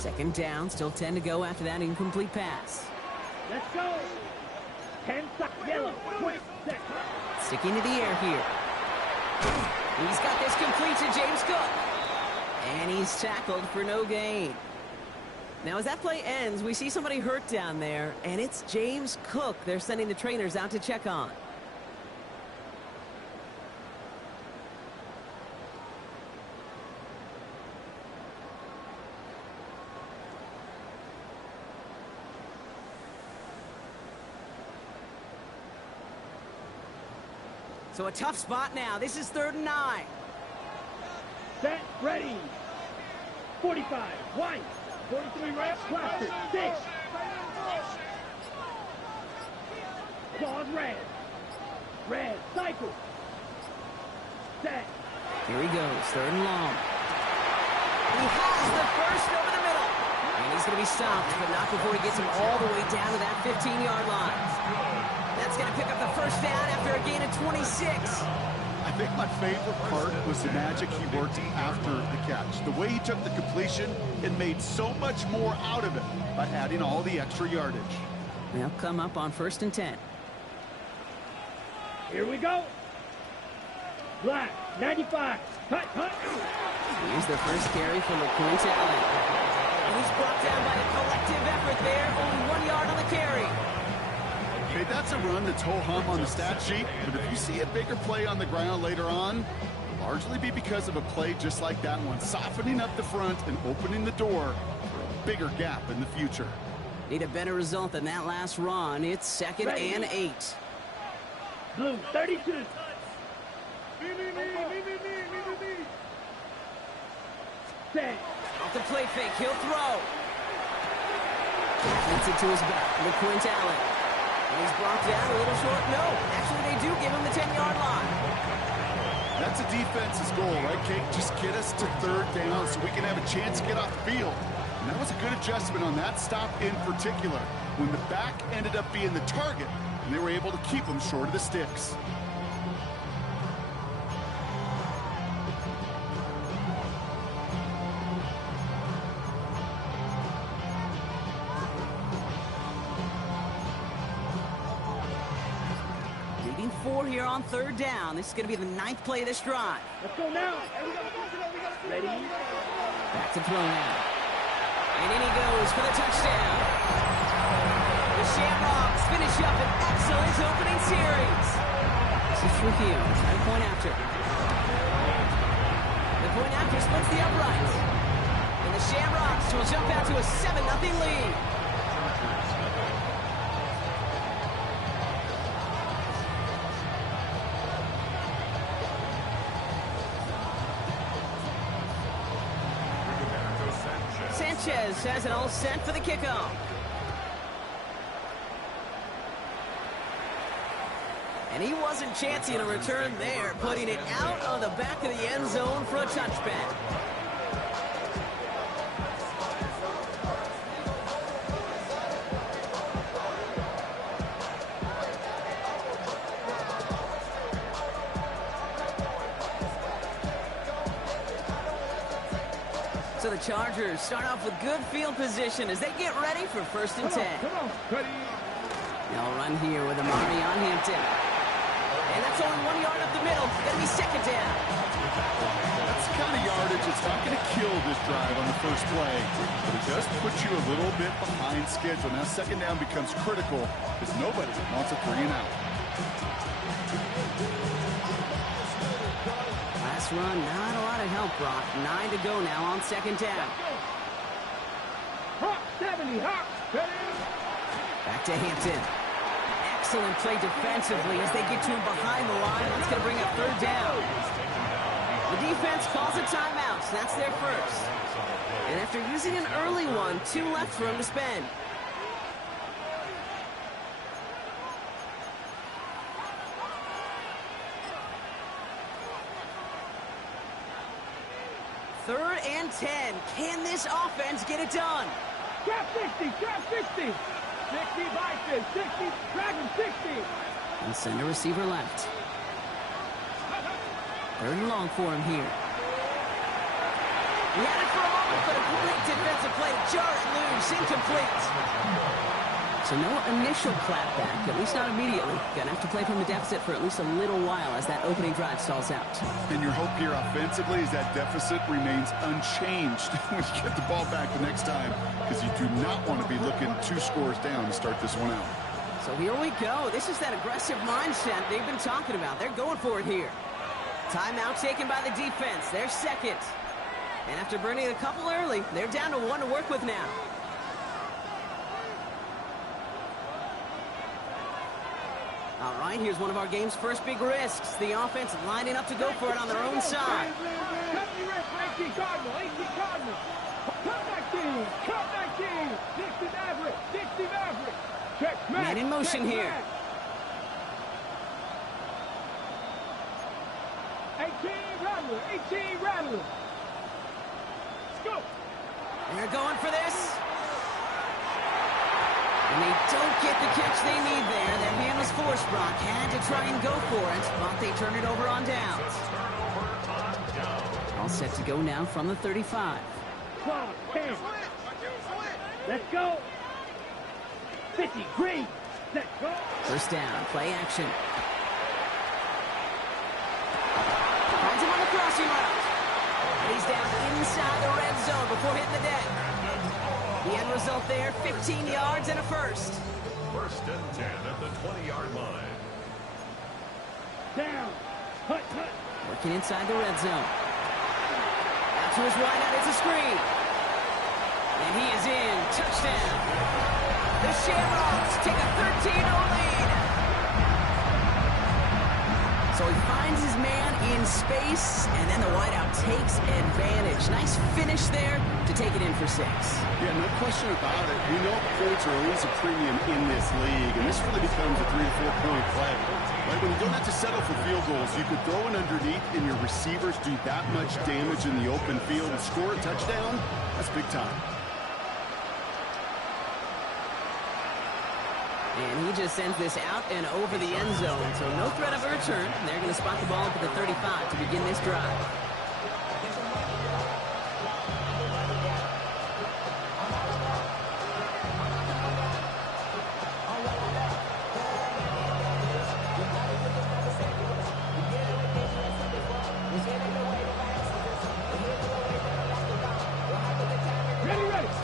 Second down, still 10 to go after that incomplete pass. Let's go. 10 seconds. Yellow. Quick. Set. Sticking to the air here. He's got this complete to James Cook. And he's tackled for no gain. Now, as that play ends, we see somebody hurt down there, and it's James Cook they're sending the trainers out to check on. So a tough spot now. This is 3rd and 9. Set. Ready. 45. White. 43 right. Plastic. 6. Pause red. Red. Cycle. Set. Here he goes. 3rd and long. He has the first over the middle. And he's going to be stopped, but not before he gets him all the way down to that 15-yard line. That's going to pick up the first down after a gain of 26. I think my favorite part was the magic he worked after the catch. The way he took the completion and made so much more out of it by adding all the extra yardage. They'll come up on 1st and 10. Here we go. Black. 95. Cut. Here's the first carry for LeQuint Allen. And he's brought down by a collective effort there. Only 1 yard on the carry. Okay, that's a run that's ho-hum on the stat sheet, but if you see a bigger play on the ground later on, it'll largely be because of a play just like that one, softening up the front and opening the door for a bigger gap in the future. Need a better result than that last run. It's 2nd and 8. Blue. 32. Set. Off the play fake, he'll throw. Gets it to his back, LeQuint Allen. And he's brought down a little short. No, actually they do give him the 10-yard line. That's a defense's goal, right, Kate? Just get us to 3rd down so we can have a chance to get off the field. And that was a good adjustment on that stop in particular, when the back ended up being the target, and they were able to keep him short of the sticks. Leading 4 here on 3rd down. This is going to be the 9th play of this drive. Let's go now. Ready. Back to throw now. And in he goes for the touchdown. The Shamrocks finish up an excellent opening series. This is for Hugh. Try to point after. The point after splits the uprights. And the Shamrocks will jump out to a 7-0 lead. Sanchez has it all set for the kickoff. And he wasn't chancing a return there, putting it out on the back of the end zone for a touchback. So the Chargers start off with good field position as they get ready for 1st and 10. Come on. Ready. They'll run here with Amari on Hampton. And that's only 1 yard up the middle. It's going to be 2nd down. That's the kind of yardage that's not going to kill this drive on the first play, but it does put you a little bit behind schedule. Now 2nd down becomes critical because nobody wants a 3 and out. Last run, not a lot of help, Brock. 9 to go now on 2nd down. Hawk 70. Hawk. Ready. Back to Hampton. Excellent play defensively as they get to him behind the line. That's going to bring up 3rd down. The defense calls a timeout, so that's their first. And after using an early one, 2 left for him to spend. Third and 10. Can this offense get it done? Trap 60. Trap 60. 60 Vikings. 60. Dragon 60. And send a receiver left. 3rd and long for him here. He had it for a moment, but a great defensive play to pass incomplete. So no initial clapback, at least not immediately. Gonna have to play from the deficit for at least a little while as that opening drive stalls out. And your hope here offensively is that deficit remains unchanged when you get the ball back the next time, because you do not want to be looking 2 scores down to start this one out. So here we go. This is that aggressive mindset they've been talking about. They're going for it here. Timeout taken by the defense. They're second. And after burning a couple early, they're down to 1 to work with now. All right, here's one of our game's first big risks. The offense lining up to go for it on their own side. Man in motion here. 18 Rattler. Let's go. They're going for this. And they don't get the catch they need there. Their man was forced, Brock. Had to try and go for it, but they turn it over on downs. All set to go now from the 35. 10. Let's go. 50, green. Let's go. First down, play action. Finds him on the crossing route. He's down inside the red zone before hitting the deck. The end result there, 15 yards and a first. First and 10 at the 20-yard line. Down. Hut. Working inside the red zone. Out to his right out, it's a screen. And he is in. Touchdown. The Shamrocks take a 13-0 lead. So he finds his man in space, and then the wideout takes advantage. Nice finish there to take it in for 6. Yeah, no question about it. We know points are always a premium in this league, and this really becomes a 3 to 4 point play. Right? When you don't have to settle for field goals, you could throw it underneath, and your receivers do that much damage in the open field and score a touchdown. That's big time. And he just sends this out and over the end zone. So no threat of a return. They're going to spot the ball up at the 35 to begin this drive.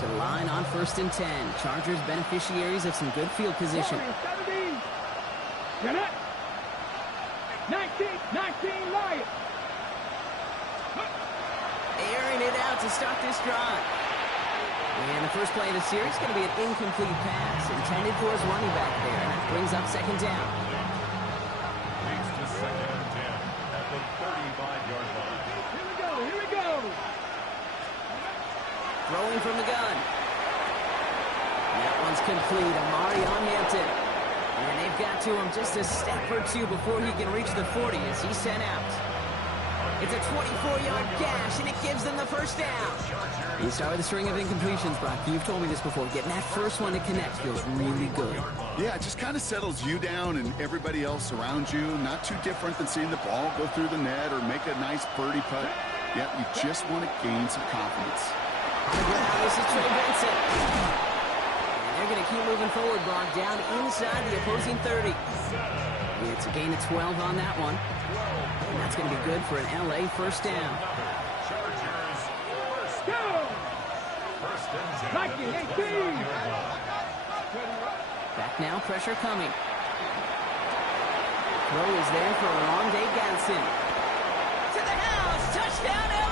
To the line on 1st and 10. Chargers beneficiaries of some good field position. 19, Lions. Airing it out to start this drive. And the first play of the series is going to be an incomplete pass intended for his running back there. And that brings up 2nd down. Leads to 2nd and 10 at the 35-yard line. Here we go. Throwing from the gun. And that one's complete. Amari on Hampton. And they've got to him just a step or 2 before he can reach the 40 as he's sent out. It's a 24-yard gash, and it gives them the first down. You start with a string of incompletions, Brock. You've told me this before. Getting that first one to connect feels really good. Yeah, it just kind of settles you down and everybody else around you. Not too different than seeing the ball go through the net or make a nice birdie putt. Yeah, you just want to gain some confidence. On the ground, this is Trey Benson. And they're going to keep moving forward, Brock, down inside the opposing 30. It's a gain of 12 on that one. And that's going to be good for an LA first down. Chargers first Go. First and 10 Like at it, the 18. 25-yard line. Back now, pressure coming. Throw is there for Rondé Ganson. To the house, touchdown LA!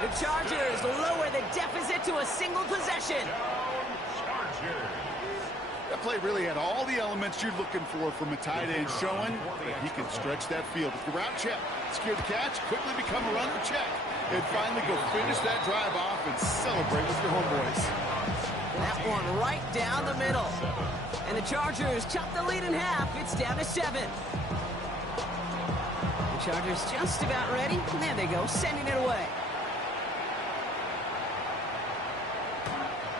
The Chargers lower the deficit to a single possession. Chargers. That play really had all the elements you're looking for from a tight end, showing that he can stretch that field. With the route check, secure the catch, quickly become a runner check, and finally go finish that drive off and celebrate with your homeboys. That one right down the middle. And the Chargers chop the lead in half. It's down to 7. Chargers just about ready. And there they go, sending it away.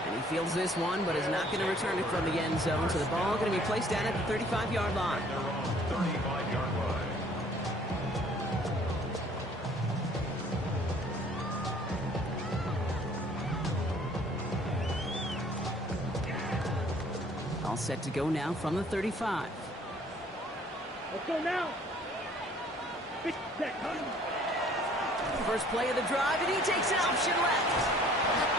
And he fields this one, but is not going to return it from the end zone. So the ball going to be placed down at the 35-yard line. They're on 35-yard line. All set to go now from the 35. Let's go now. Big set. First play of the drive, and he takes an option left.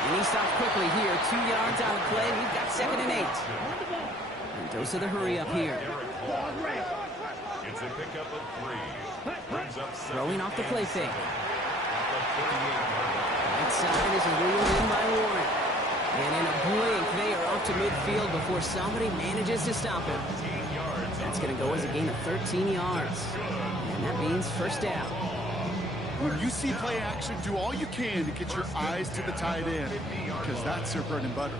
And he stops quickly here. 2 yards on the play. We've got 2nd and 8. And goes to the hurry up here. It's a pickup of 3. Brings up Throwing off the play fake. That side is wheeled in by Warren. And in a blink, they are up to midfield before somebody manages to stop him. That's going to go as a gain of 13 yards. And that means first down. When you see play action, do all you can to get your eyes to the tight end, because that's their bread and butter.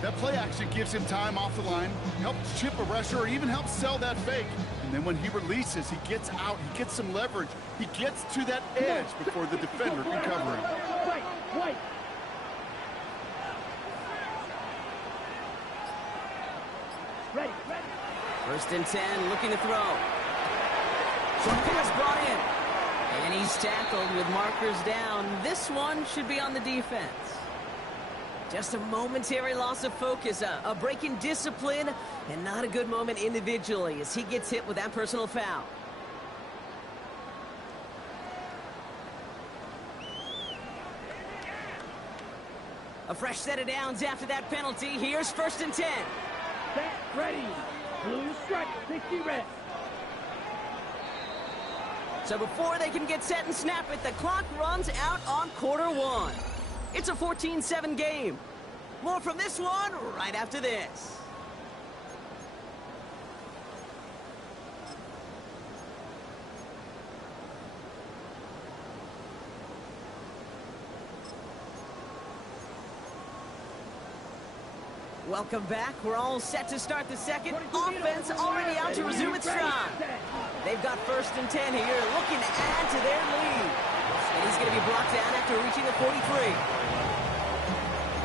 That play action gives him time off the line, helps chip a rusher, or even helps sell that fake. And then when he releases, he gets out, he gets some leverage. He gets to that edge before the defender can cover him. Right. Ready. 1st and 10, looking to throw. Short pass brought in. And he's tackled with markers down. This one should be on the defense. Just a momentary loss of focus, a break in discipline, and not a good moment individually as he gets hit with that personal foul. A fresh set of downs after that penalty. Here's 1st and 10. Set, ready. Blue strike, 60 red. So before they can get set and snap it, the clock runs out on quarter 1. It's a 14-7 game. More from this one right after this. Welcome back. We're all set to start the second. Offense already out to resume its stride. They've got 1st and 10 here, looking to add to their lead. And he's going to be brought down after reaching the 43.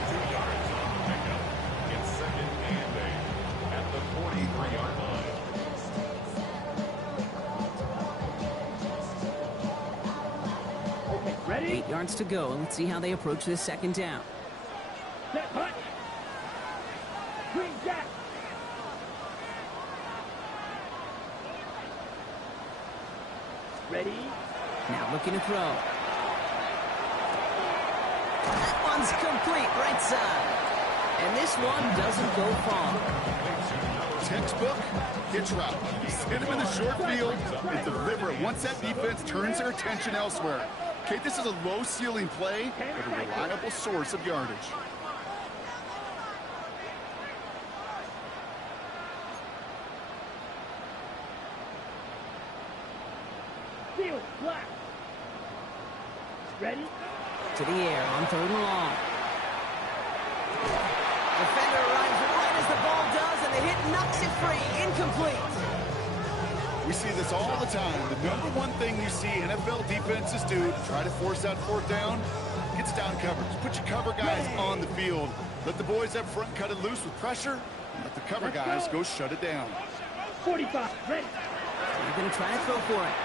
2 yards on the pickup. It's 2nd and 8 at the 43-yard line. Okay, ready? 8 yards to go, and let's see how they approach this 2nd down. Set, punt. Green jack. Ready? Now looking to throw. That one's complete, right side. And this one doesn't go far. Textbook hitch route. Hit him in the short field and deliver it once that defense turns their attention elsewhere. Okay, this is a low-ceiling play, but a reliable source of yardage. Field, black. Ready? To the air on 3rd and long. Defender arrives right as the ball does, and the hit knocks it free. Incomplete. We see this all the time. The number one thing you see NFL defenses do to try to force that 4th down, gets down coverage. Put your cover guys on the field. Let the boys up front cut it loose with pressure, and let the cover guys go shut it down. 45, ready. They're going to try to throw for it.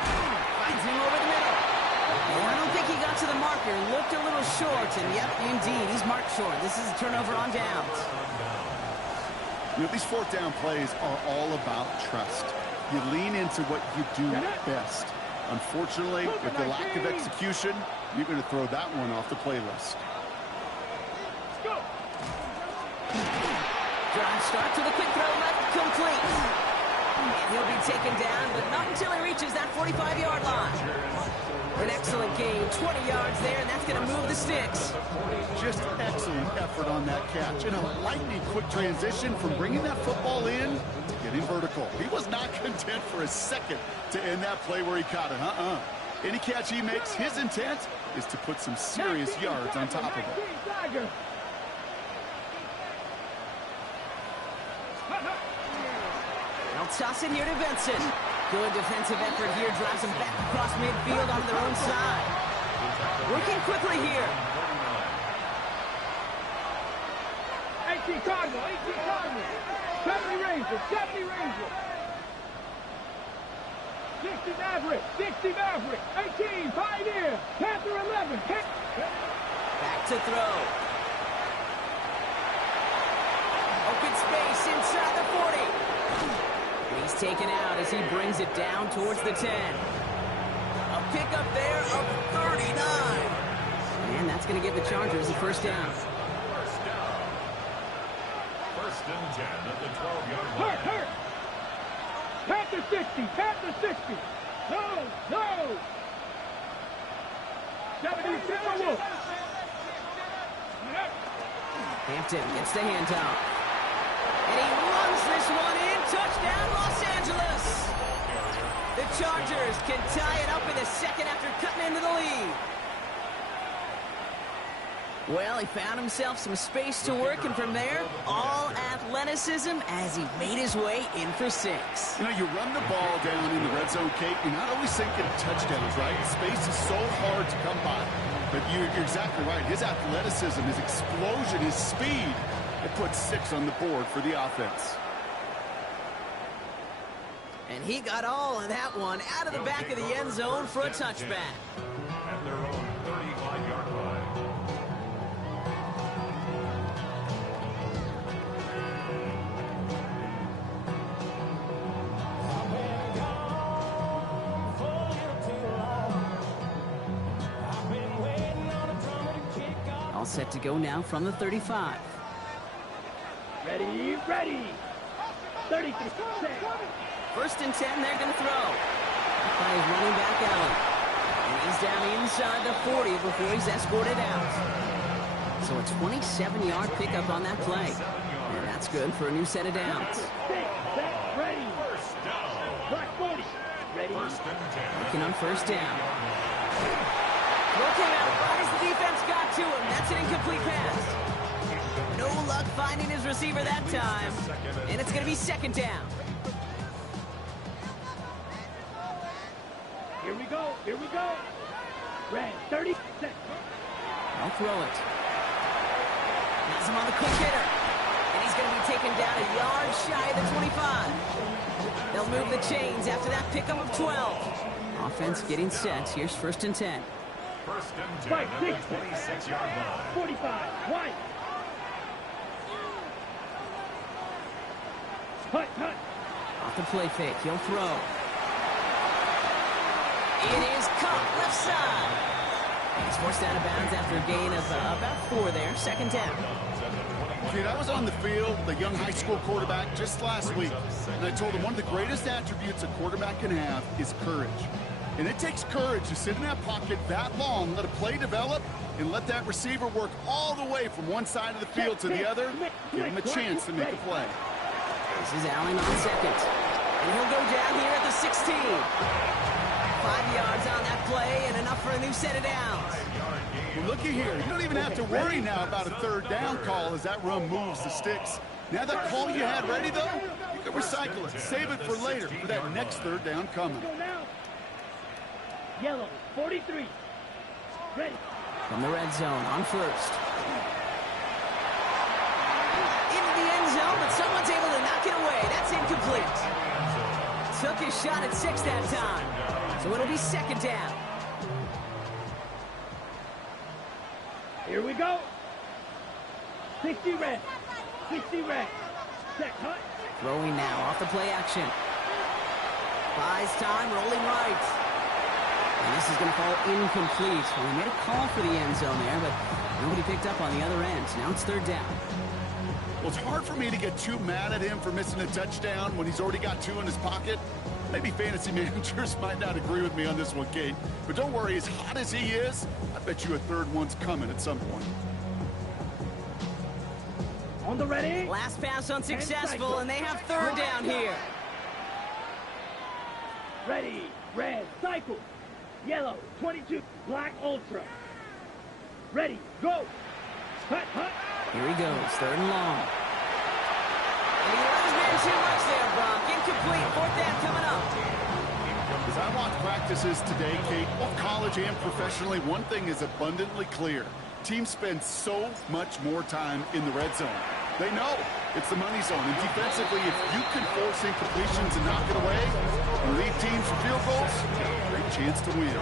Finds him over the middle. And I don't think he got to the marker. Looked a little short, and yep, indeed, he's marked short. This is a turnover on downs. You know, these 4th down plays are all about trust. You lean into what you do best. Unfortunately, with the lack of execution, you're going to throw that one off the playlist. Go. Drive start to the quick throw left, complete. And he'll be taken down, but not until he reaches that 45-yard line. An excellent gain, 20 yards there, and that's going to move the sticks. Just excellent effort on that catch. And a lightning quick transition from bringing that football in to getting vertical. He was not content for a second to end that play where he caught it. Any catch he makes, his intent is to put some serious yards on top of it. They'll toss it here to Vincent. Good defensive effort here. Drives them back across midfield on their own side. Working quickly here. 18 Cardinal, 18 Cardinal. 70 Rangers, 70 Rangers. 60 Maverick, 60 Maverick. 18 Pioneer. Panther 11. Back to throw. Open space inside the 40. He's taken out as he brings it down towards the 10. A pickup there of 39. And that's going to give the Chargers a first down. First and 10 at the 12-yard line. Hurt. Panther 60, Panther 60. No. 70 Timberwolves. Hampton gets the handoff. And he runs this one in. Touchdown, Los Angeles. The Chargers can tie it up in the second after cutting into the lead. Well, he found himself some space to work, and from there, all athleticism as he made his way in for 6. You know, you run the ball down in the red zone, Kate, you're not always thinking touchdowns, right? Space is so hard to come by. But you're exactly right. His athleticism, his explosion, his speed, it puts 6 on the board for the offense. And he got all of that one out of the back of the end zone for a touchback. At their own 35-yard line. All set to go now from the 35. Ready. 33. First and 10, they're going to throw. By his running back, Allen. And he's down inside the 40 before he's escorted out. So a 27-yard pickup on that play. And that's good for a new set of downs. Ready. Black 40. Ready. Looking on first down. Throw came out right as the defense got to him. That's an incomplete pass. No luck finding his receiver that time. And it's going to be second down. Here we go. Red, 30 seconds. I'll throw it. Has him on the quick hitter. And he's going to be taken down a yard shy of the 25. They'll move the chains after that pickup of 12. Offense getting set. Here's first and 10. First and 10 at the 26-yard line. 45. White. Hut. Off the play fake. He'll throw. It is caught left side. He's forced out of bounds after a gain of about 4 there. Second down. Dude, I was on the field, the young high school quarterback, just last week, and I told him one of the greatest attributes a quarterback can have is courage. And it takes courage to sit in that pocket that long, let a play develop, and let that receiver work all the way from one side of the field to the other, give him a chance to make a play. This is Allen on second. And he'll go down here at the 16. 5 yards on that play and enough for a new set of downs. Well, looky here. You don't even have to worry now about a third down call as that run moves the sticks. Now that call you had ready, though, you can recycle it. Save it for later for that next third down coming. Yellow, 43. Ready. From the red zone on first. Into the end zone, but someone's able to knock it away. That's incomplete. Took his shot at 6 that time. So it'll be second down. Here we go. 60 red. 60 red. Set, hut. Throwing now off the play action. Buys time, rolling right. And this is going to fall incomplete. Well, he made a call for the end zone there, but nobody picked up on the other end. Now it's third down. Well, it's hard for me to get too mad at him for missing a touchdown when he's already got 2 in his pocket. Maybe fantasy managers might not agree with me on this one, Kate. But don't worry, as hot as he is, I bet you a third one's coming at some point. On the ready. Last pass unsuccessful, and they have third down here. Ready. Red. Cycle. Yellow. 22. Black Ultra. Ready. Go. Hut, hut. Here he goes. Third and long. And he let his man too much there, Brock. Incomplete. Fourth down coming up. I watched practices today, Kate, both college and professionally, one thing is abundantly clear. Teams spend so much more time in the red zone. They know it's the money zone. And defensively, if you can force incompletions and knock it away and lead teams for field goals, you have a great chance to win.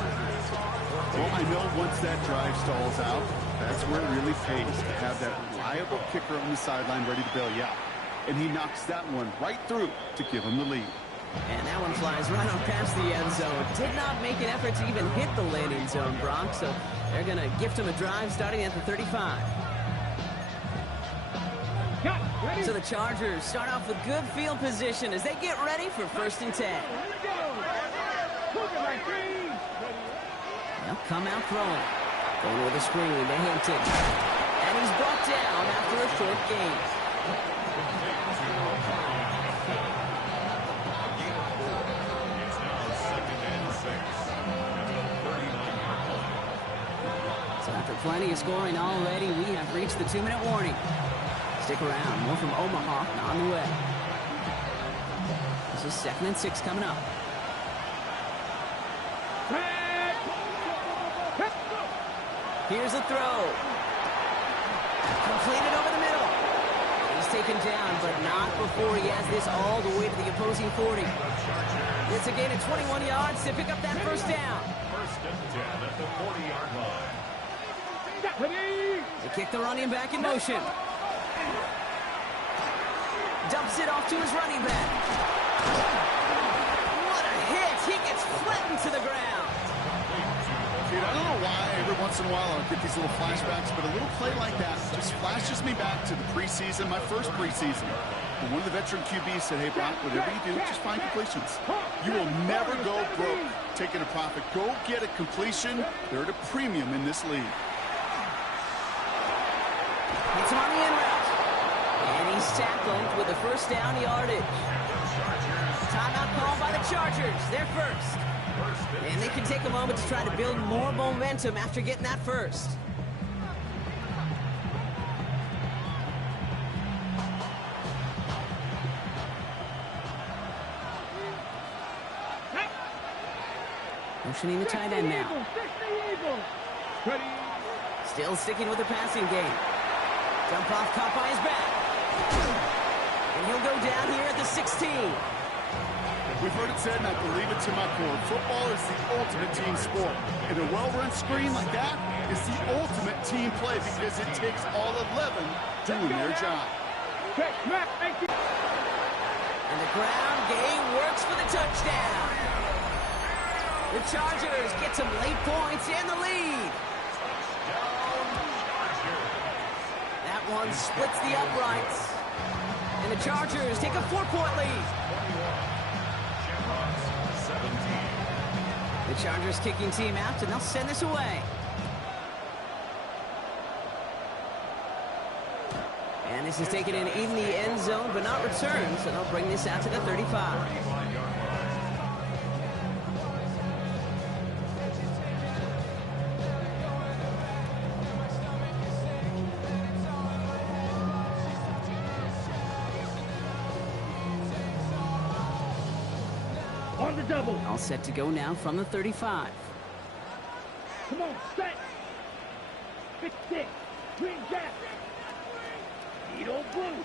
Well, I know once that drive stalls out, that's where it really pays to have that reliable kicker on the sideline ready to bail you out. And he knocks that one right through to give him the lead. And that one flies right on past the end zone. Did not make an effort to even hit the landing zone, Brock. So they're going to gift him a drive starting at the 35. So the Chargers start off with good field position as they get ready for 1st and 10. They'll come out throwing. Going with a screen to Hampton. And he's brought down after a short gain. So after plenty of scoring already, we have reached the 2-minute warning. Stick around. More from Omaha on the way. This is 2nd and 6 coming up. Here's a throw. Completed over the middle. He's taken down, but not before he has this all the way to the opposing 40. It's a gain of 21 yards to pick up that 1st down. 1st and 10 at the 40-yard line. They kick the running back in motion. Dumps it off to his running back. What a hit! He gets flattened to the ground. Dude, I don't know why every once in a while I'll get these little flashbacks, but a little play like that just flashes me back to the preseason, my first preseason. And one of the veteran QBs said, hey, Brock, whatever you do, just find completions. You will never go broke taking a profit. Go get a completion. They're at a premium in this league. It's him on the in route. And he's tackled with a 1st down yardage. Timeout called by the Chargers. They're 1st. And they can take a moment to try to build more momentum after getting that 1st. Motioning the tight end now. Still sticking with the passing game. Dump off caught by his back. And he'll go down here at the 16. We've heard it said, and I believe it to my core. Football is the ultimate team sport. And a well-run screen like that is the ultimate team play because it takes all 11 doing their job. And the ground game works for the touchdown. The Chargers get some late points in the lead. That one splits the uprights. And the Chargers take a 4-point lead. The Chargers kicking team out, and they'll send this away. And this is taken in the end zone, but not returned, so they'll bring this out to the 35. On the double. All set to go now from the 35. Come on, set. 6-6. Green jack. Edo blue.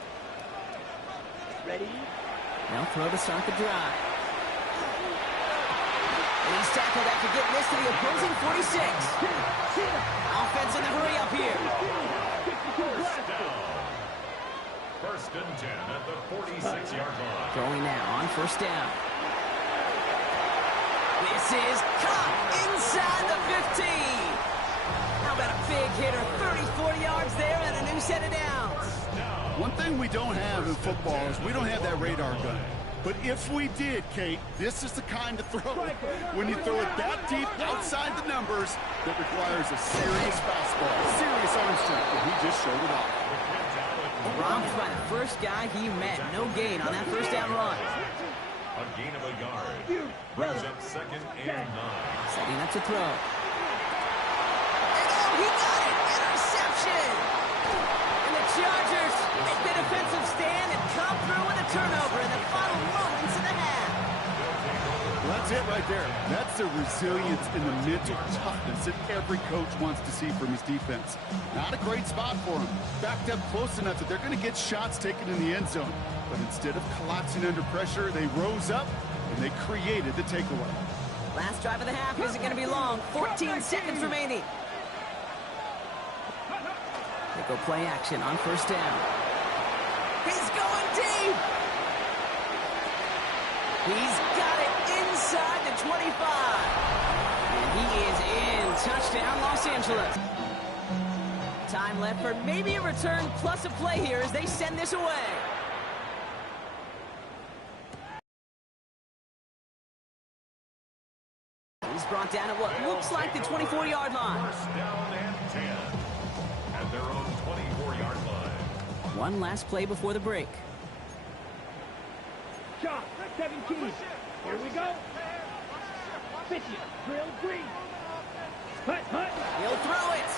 Ready? They'll throw to start the drive. And he's tackled after getting this to the opposing 46. Offense in the hurry up here. 1st and 10 at the 46-yard line. Throwing now on 1st down. This is caught inside the 15. How about a big hitter? 34 yards there and a new set of downs. One thing we don't have in football is we don't have that radar gun. But if we did, Kate, this is the kind of throw when you throw it that deep outside the numbers that requires a serious fastball, serious arm strength, and he just showed it off. Romped by the first guy he met. No gain on that 1st down run. A gain of a yard. Brings up 2nd and 9. Setting up to throw. And oh, he got it! Interception! And the Chargers make the defensive stand and come through with a turnover in the final moments of the half. Well, that's it right there. That's the resilience and the mental toughness that every coach wants to see from his defense. Not a great spot for him. Backed up close enough that they're going to get shots taken in the end zone. But instead of collapsing under pressure, they rose up and they created the takeaway. Last drive of the half isn't going to be long. 14 seconds remaining. They go play action on first down. He's going deep. He's got it inside the 25. And he is in. Touchdown, Los Angeles. Time left for maybe a return plus a play here as they send this away. He's brought down at what looks like the 24-yard line. First down and 10 at their own 24-yard line. One last play before the break. Shot, 17. Here we go. Pitch it. Drill green. Hut. He'll throw it.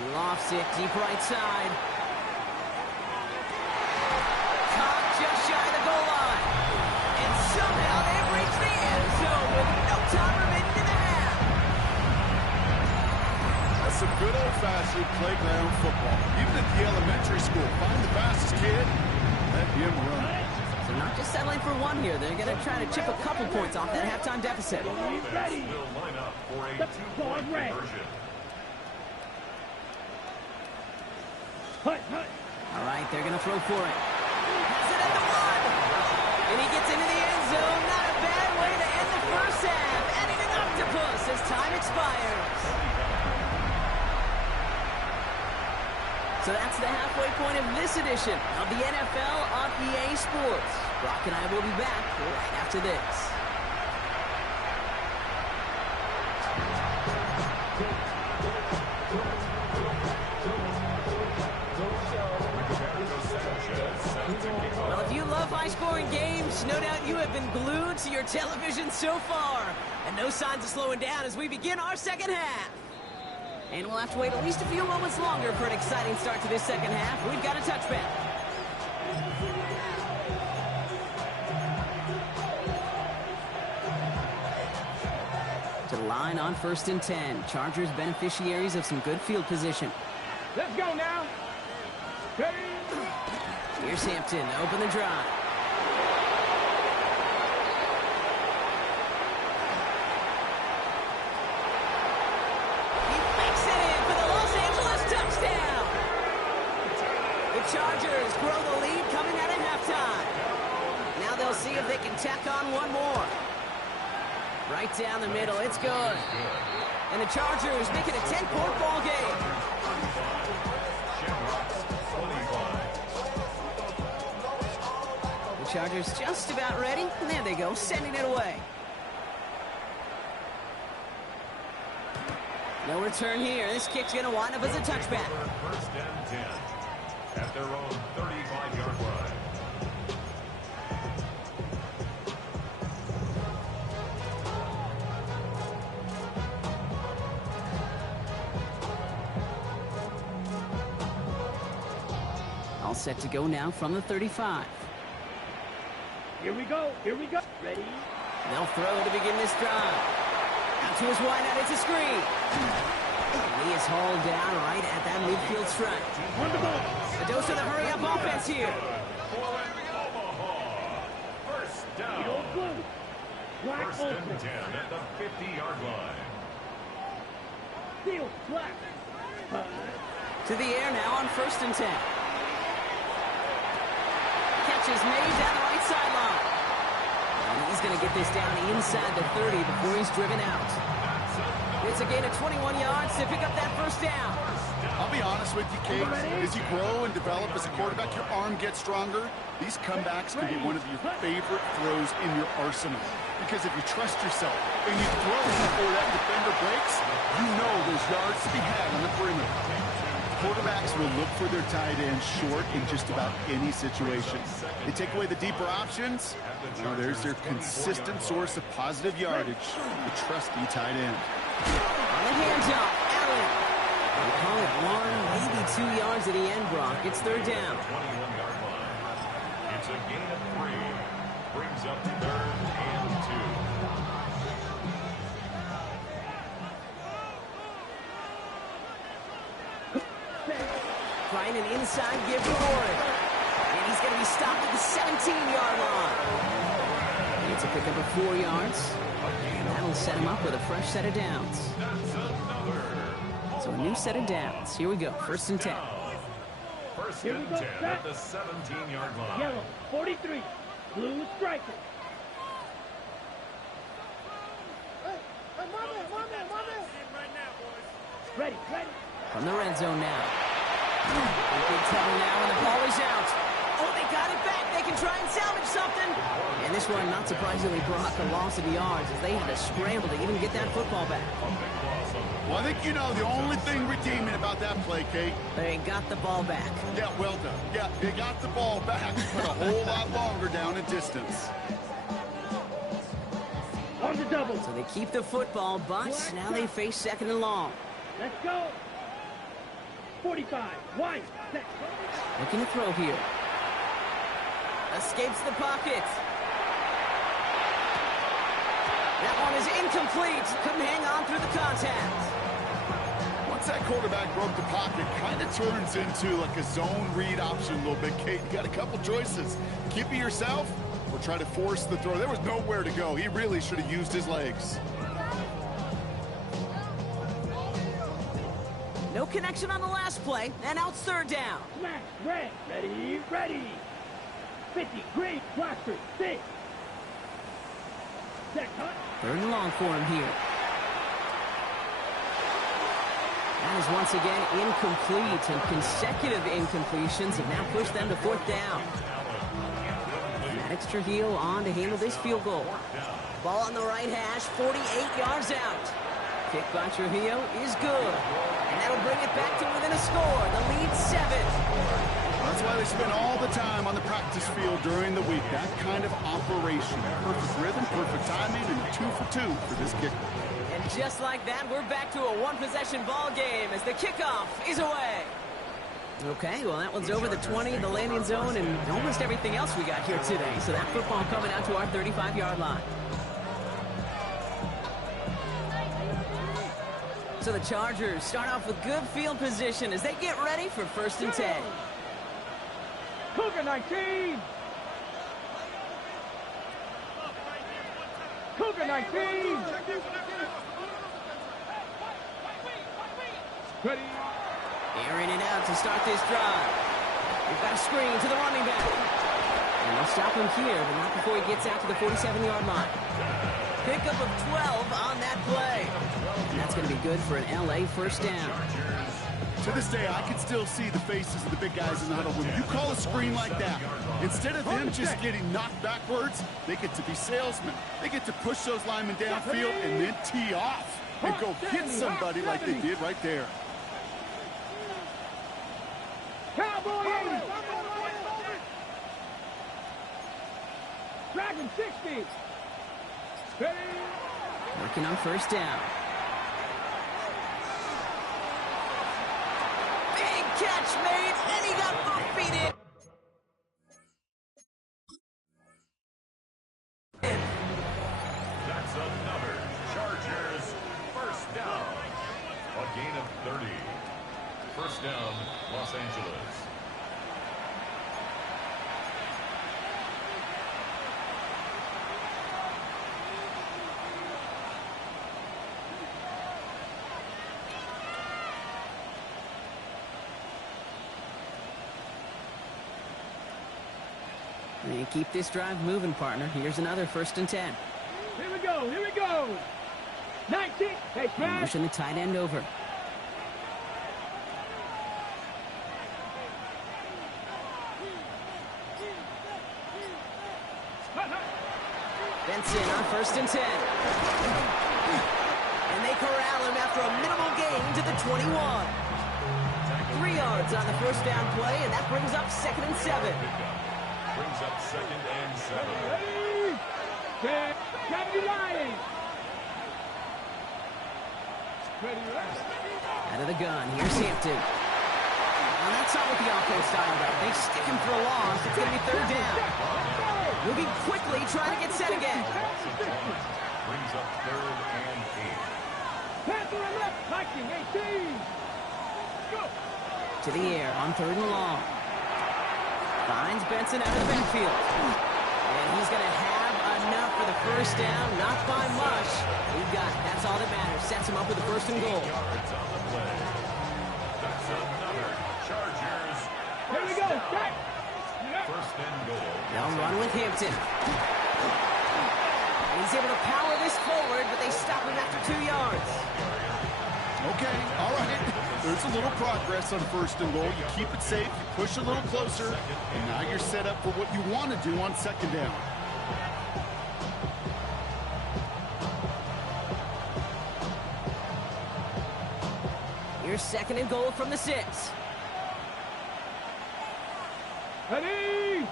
He lofts it deep right side. Caught just shy of the goal line. And somehow they've reached the end zone with no time remaining in the half. That's some good old-fashioned playground football. Even at the elementary school, find the fastest kid, let him run. So not just settling for one here. They're going to try to chip a couple points off that halftime deficit. Offense will line up for a two-point conversion. Hut. All right, they're going to throw for it. Has it at the one. And he gets into the end zone. Not a bad way to end the first half. Adding an octopus as time expires. So that's the halfway point of this edition of the NFL on EA Sports. Brock and I will be back right after this. Well, if you love high-scoring games, no doubt you have been glued to your television so far. And no signs of slowing down as we begin our second half. And we'll have to wait at least a few moments longer for an exciting start to this second half. We've got a touchback. To the line on 1st and 10. Chargers beneficiaries of some good field position. Let's go now. Ready? Here's Hampton to open the drive. He makes it in for the Los Angeles touchdown. The Chargers grow the lead coming out of halftime. Now they'll see if they can tack on one more. Right down the middle, it's good. And the Chargers make it a 10-point ball game. The Chargers just about ready, and there they go, sending it away. No return here. This kick's going to wind up as a touchback. First and 10 at their own 35-yard line. All set to go now from the 35. Here we go. Ready? They'll throw to begin this drive. Out to his wideout, it's a screen. And he is hauled down right at that midfield strike. On the ball. A dose of the hurry-up offense here. First down. Field blue. Black First and open. 10 at the 50-yard line. Field black. To the air now on 1st and 10. Catch is made down the right sideline. And he's going to get this down inside the 30 before he's driven out. It's a gain of 21 yards to pick up that first down. I'll be honest with you, Kate. As you grow and develop as a quarterback, your arm gets stronger. These comebacks can be one of your favorite throws in your arsenal. Because if you trust yourself and you throw before that defender breaks, you know there's yards to be had on the perimeter. Quarterbacks will look for their tight end short in just about any situation. They take away the deeper options. Now there's their consistent source of positive yardage, the trusty tight end. On the handoff, Allen. They call it 1, maybe 2 yards at the end, Brock. It's third down. 21-yard line. It's a gain of 3. brings up 3rd and 2. Trying an inside give for it. And he's going to be stopped at the 17-yard line. It's a pickup of 4 yards. And that'll set him up with a fresh set of downs. So a new set of downs. Here we go. 1st and 10. 1st and 10 at the 17-yard line. Yellow, 43. Blue striker. Ready. From the red zone now. Big trouble now, and the ball is out. Oh, they got it back. They can try and salvage something. And this one, not surprisingly, brought the loss of yards as they had to scramble to even get that football back. Well, I think you know the only thing redeeming about that play, Kate. They got the ball back. Yeah, well done. Yeah, they got the ball back, but a whole lot longer down in distance. On the double. So they keep the football, but now they face 2nd and long. Let's go. 45. Wide. Set. Looking to throw here. Escapes the pocket. That one is incomplete. Couldn't hang on through the contact. Once that quarterback broke the pocket, kind of turns into like a zone read option a little bit, Kate. You got a couple choices. Keep it yourself or try to force the throw. There was nowhere to go. He really should have used his legs. No connection on the last play, and now it's 3rd down. Smash. Red. Ready. 50. Green. Blaster. 6. Set. Cut. 3rd and long for him here. That is once again incomplete, and consecutive incompletions have now pushed them to 4th down. That extra heel on to handle this field goal. Ball on the right hash, 48 yards out. Kick by Trujillo is good. And that'll bring it back to within a score. The lead 7. That's why they spend all the time on the practice field during the week. That kind of operation. Perfect rhythm, perfect timing, and 2 for 2 for this kicker. And just like that, we're back to a one-possession ball game as the kickoff is away. Okay, well, that one's over the 20, the landing zone, and almost everything else we got here today. So that football coming out to our 35-yard line. So the Chargers start off with good field position as they get ready for 1st and 10. Cougar 19. Cougar 19. Ready. Airing it out to start this drive. We've got a screen to the running back. And they'll stop him here, but not before he gets out to the 47-yard line. Pickup of 12 on that play. And that's going to be good for an LA 1st down. To this day, I can still see the faces of the big guys in the huddle. When you call a screen like that, instead of them just getting knocked backwards, they get to be salesmen. They get to push those linemen downfield and then tee off and go hit somebody like they did right there. Cowboys! Dragon 60! Ready? Working on 1st down. Big catch made, and he got both feet in. That's another Chargers 1st down. A gain of 30. 1st down, Los Angeles. And keep this drive moving, partner. Here's another 1st and 10. Here we go. 19. Hey, Brad. Pushing the tight end over. Benson on 1st and 10. And they corral him after a minimal gain to the 21. 3 yards on the 1st down play, and that brings up 2nd and 7. Brings up 2nd and 7. Ready? Set. Deputy line. Ready. Out of the gun, here's Hampton. And that's not what the offense styled up. They stick him for a loss. It's going to be third down. Moving quickly, trying to get set again. Brings up third and 8. Panther and left, hiking 18. Go. To the air on third and long. Finds Benson out of the backfield. And he's going to have enough for the first down. Not by much. He got it. That's all that matters. Sets him up with the first and goal. Yards on the play. That's another Chargers. Here we go. Set. First and goal. They'll run with Hampton. And he's able to power this forward, but they stop him after 2 yards. Okay, all right. There's a little progress on first and goal. You keep it safe, you push a little closer, and now you're set up for what you want to do on second down. Here's second and goal from the 6. Ready.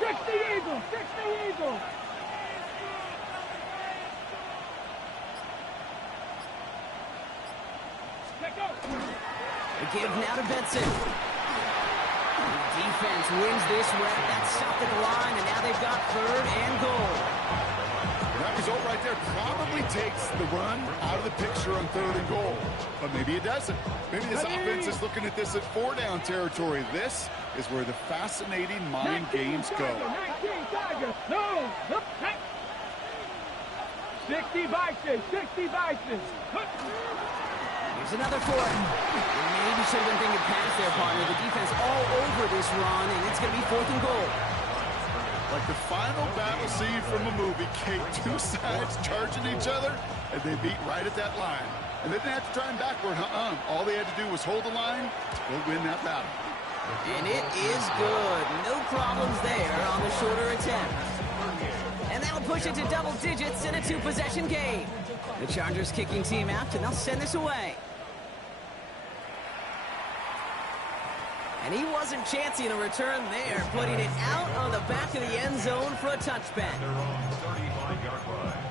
60 Eagles. 60 Eagles. They give now to Benson. The defense wins this rep. That's stopped at the line, and now they've got third and goal. That result right there probably takes the run out of the picture on third and goal. But maybe it doesn't. Maybe this offense is looking at this at 4-down territory. This is where the fascinating mind games go. 19 Tigers. No. 60 Bison. 60 Bison. Here's another fourth. Maybe should have been thinking past their partner. The defense all over this run, and it's going to be fourth and goal. Like the final battle scene from a movie, Kate, two sides charging each other, and they meet right at that line. And they didn't have to try and backward, All they had to do was hold the line to go win that battle. And it is good. No problems there on the shorter attempt. And that'll push it to double digits in a 2-possession game. The Chargers kicking team out, and they'll send this away. And he wasn't chancing a return there, putting it out on the back of the end zone for a touchback. Their own 35-yard line.